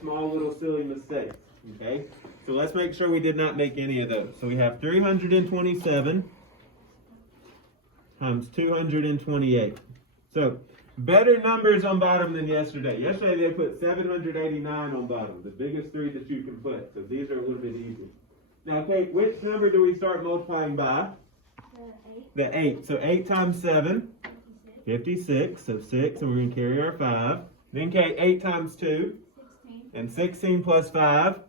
small little silly mistakes. Okay, so let's make sure we did not make any of those. So we have 327 times 228. So better numbers on bottom than yesterday. Yesterday they put 789 on bottom, the biggest three that you can put. So these are a little bit easier. Now, Kate, which number do we start multiplying by? The 8. So 8 times 7, 56. So 6, and we're going to carry our 5. Then, Kate, 8 times 2, 16. and 16 plus 5,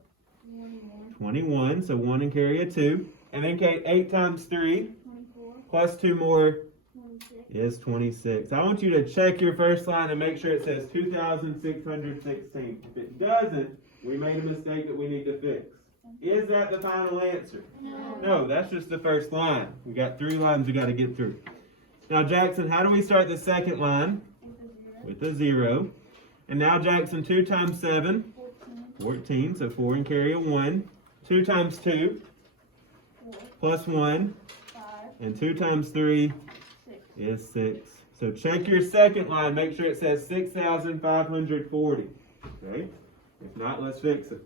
21. So 1 and carry a 2. And then, Kate, 8 times 3, 24. plus 2 more 26. is 26. I want you to check your first line and make sure it says 2,616. If it doesn't, we made a mistake that we need to fix. Is that the final answer? No. No, that's just the first line. We got 3 lines we got to get through. Now, Jackson, how do we start the second line? With a 0. And now, Jackson, 2 times 7, 14. So 4 and carry a 1. 2 times 2, 4. plus 1. 5. And 2 times 3 6. is 6. So check your second line. Make sure it says 6,540. Okay? If not, let's fix it.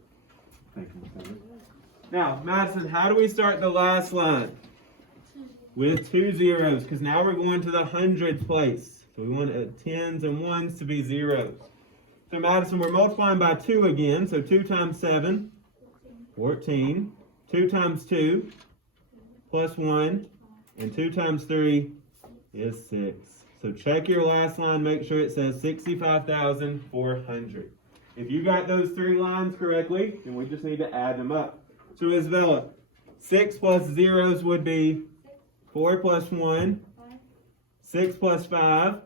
Thank you, Miss. Now, Madison, how do we start the last line? With 2 zeros, because now we're going to the hundreds place. So we want tens and ones to be zeros. So Madison, we're multiplying by 2 again. So 2 times 7, 14. 2 times 2, plus 1. And 2 times 3 is 6. So check your last line. Make sure it says 65,400. If you got those 3 lines correctly, then we just need to add them up. So Isabella, 6 plus zeros would be 4 plus 1, 6 plus 5,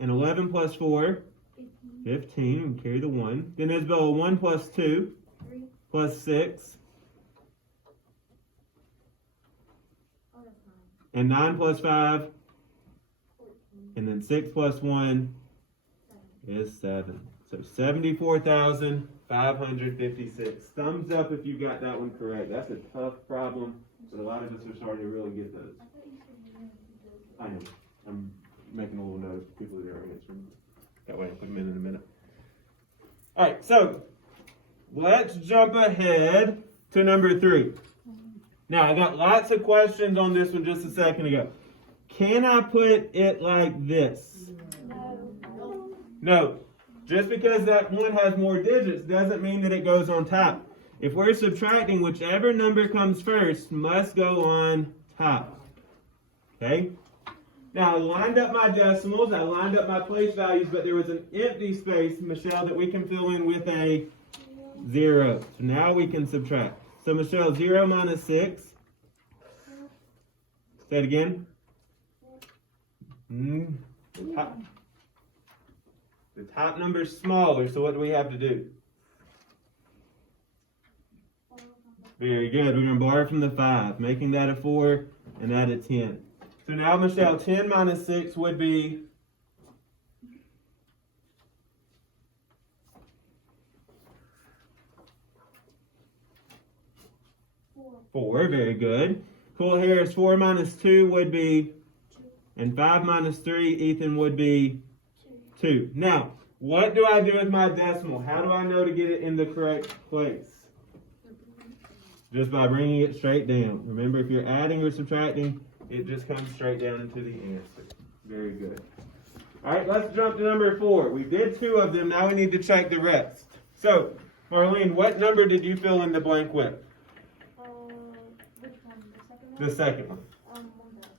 and 11 plus 4, 15, and carry the 1. Then Isabella, 1 plus 2, 3. plus 6, and 9 plus 5, and then 6 plus 1 is 7. So 74,556. Thumbs up if you got that one correct. That's a tough problem, but a lot of us are starting to really get those. I know. I'm making a little note of people that are answering. That way I'll put them in a minute. All right, so let's jump ahead to number 3. Now, I got lots of questions on this one just a second ago. Can I put it like this? No. Just because that one has more digits doesn't mean that it goes on top. If we're subtracting, whichever number comes first must go on top. Okay? Now, I lined up my decimals, I lined up my place values, but there was an empty space, Michelle, that we can fill in with a 0. So now we can subtract. So, Michelle, 0 minus 6. Say it again. The top number is smaller, so what do we have to do? Very good. We're going to borrow from the 5, making that a 4 and that a 10. So now, Michelle, 10 minus 6 would be 4. Very good. Cool Harris, 4 minus 2 would be, and 5 minus 3, Ethan, would be 2. Now, what do I do with my decimal? How do I know to get it in the correct place? Just by bringing it straight down. Remember, if you're adding or subtracting, it just comes straight down into the answer. Very good. All right, let's jump to number 4. We did 2 of them. Now we need to check the rest. So, Marlene, what number did you fill in the blank with? Which one? The second one.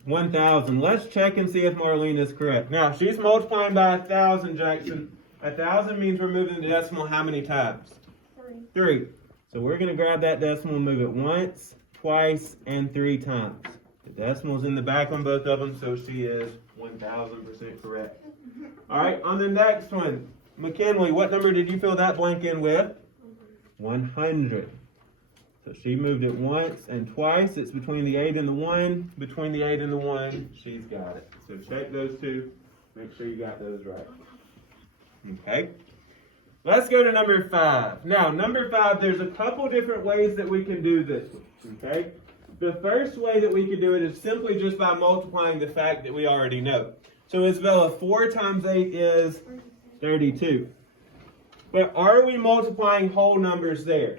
1,000. 1,000. Let's check and see if Marlene is correct. Now, she's multiplying by 1,000, Jackson. 1,000 means we're moving the decimal how many times? 3. 3. So we're going to grab that decimal and move it once, twice, and 3 times. The decimal's in the back on both of them, so she is 1,000% correct. All right, on the next one, McKinley, what number did you fill that blank in with? 100. So she moved it once and twice. It's between the 8 and the 1. Between the 8 and the 1, she's got it. So check those 2. Make sure you got those right. Okay. Let's go to number 5. Now, number 5, there's a couple different ways that we can do this one. Okay. The first way that we could do it is simply just by multiplying the fact that we already know. So Isabella, 4 times 8 is 32. But are we multiplying whole numbers there?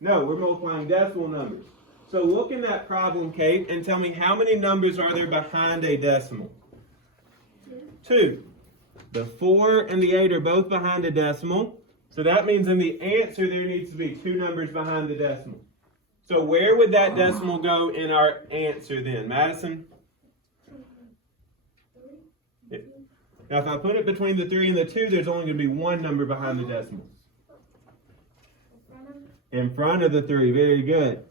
No, we're multiplying decimal numbers. So look in that problem, Kate, and tell me how many numbers are there behind a decimal? 2. The 4 and the 8 are both behind a decimal. So that means in the answer there needs to be 2 numbers behind the decimal. So where would that decimal go in our answer then? Madison? Now if I put it between the 3 and the 2, there's only going to be 1 number behind the decimal. In front of the 3. Very good.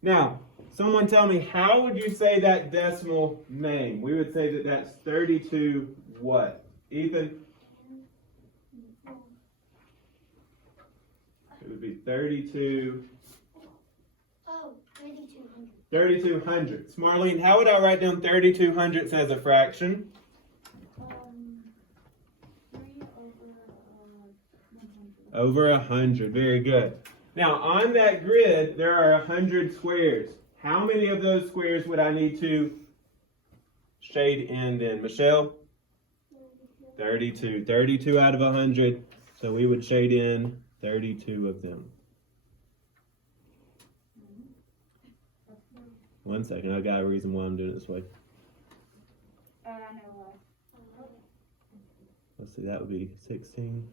Now, someone tell me, how would you say that decimal name? We would say that that's 32 what? Ethan? It would be 32. Oh, 3200. 32 hundredths. Marlene, how would I write down 32 hundredths as a fraction? 3 over 100. Over 100. Very good. Now, on that grid, there are 100 squares. How many of those squares would I need to shade in then? Michelle? 32. 32 out of 100. So we would shade in 32 of them. 1 second. I've got a reason why I'm doing it this way. I know why. Let's see. That would be 16.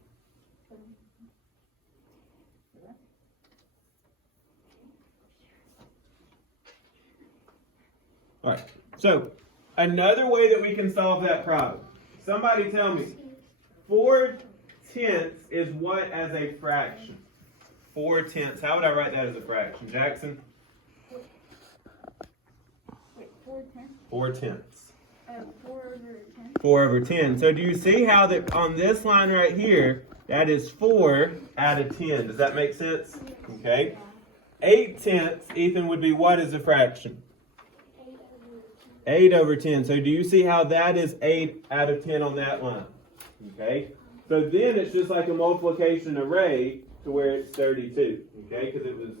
All right, so another way that we can solve that problem. Somebody tell me, 4/10 is what as a fraction? 4/10. How would I write that as a fraction? Jackson? Wait, 4/10? 4/10. 4 over 10? 4 over 10. So do you see how that on this line right here, that is 4 out of 10. Does that make sense? Okay. 8/10, Ethan, would be what as a fraction? 8 over 10. So do you see how that is 8 out of 10 on that line? Okay. So then it's just like a multiplication array to where it's 32. Okay, because it was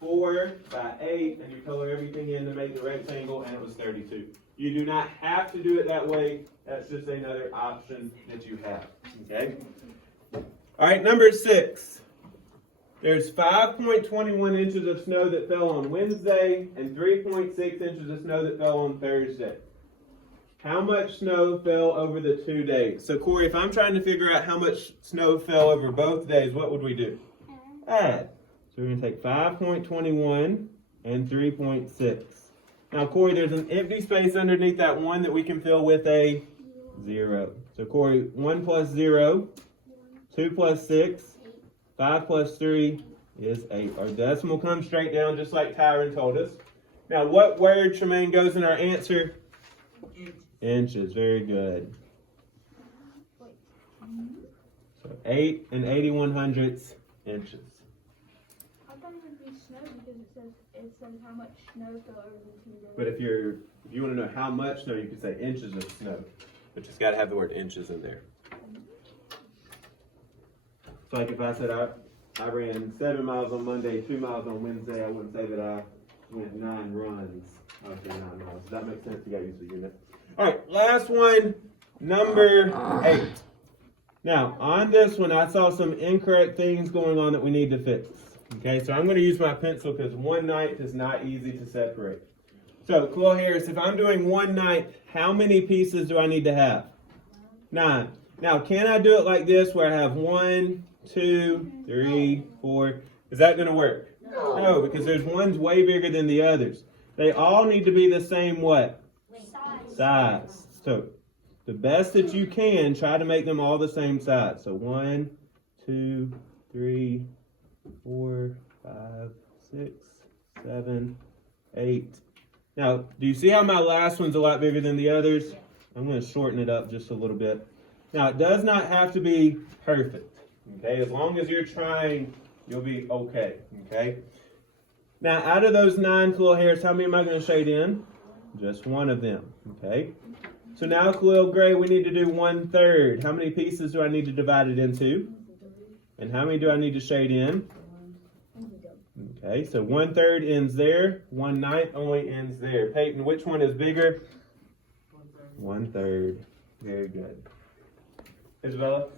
4 by 8, and you color everything in to make the rectangle, and it was 32. You do not have to do it that way. That's just another option that you have. Okay. All right, number 6. There's 5.21 inches of snow that fell on Wednesday and 3.6 inches of snow that fell on Thursday. How much snow fell over the 2 days? So Corey, if I'm trying to figure out how much snow fell over both days, what would we do? Add. So we're going to take 5.21 and 3.6. Now Corey, there's an empty space underneath that 1 that we can fill with a 0. So Corey, 1 plus 0, 2 plus 6, 5 plus 3 is 8. Our decimal comes straight down just like Tyron told us. Now what word, Tremaine, goes in our answer? Inches. Very good. So 8 and 81 hundredths inches. I thought it would be snow because it says how much snow fell over the 2 days. But if you want to know how much snow, you could say inches of snow. But it's got to have the word inches in there. So like if I said I ran 7 miles on Monday, 2 miles on Wednesday, I wouldn't say that I went 9 runs. Okay, 9 miles. Does that make sense? You got to use the unit. All right, last one, number 8. Now, on this one, I saw some incorrect things going on that we need to fix. Okay, so I'm going to use my pencil because 1/9 is not easy to separate. So, Chloe Harris, if I'm doing 1/9, how many pieces do I need to have? 9. Now, can I do it like this where I have 1, 2, 3, 4? Is that going to work? No, because there's ones way bigger than the others. They all need to be the same what? Size. So, the best that you can, try to make them all the same size. So, 1, 2, 3, 4, 5, 6, 7, 8. Now, do you see how my last one's a lot bigger than the others? I'm going to shorten it up just a little bit. Now, it does not have to be perfect. Okay, as long as you're trying, you'll be okay. Okay. Now, out of those 9 Khalil Harris, how many am I going to shade in? Just one of them. Okay. So now, Khalil Gray, we need to do 1/3. How many pieces do I need to divide it into? And how many do I need to shade in? Okay, so 1/3 ends there. 1/9 only ends there. Peyton, which one is bigger? 1/3. Very good. Isabella?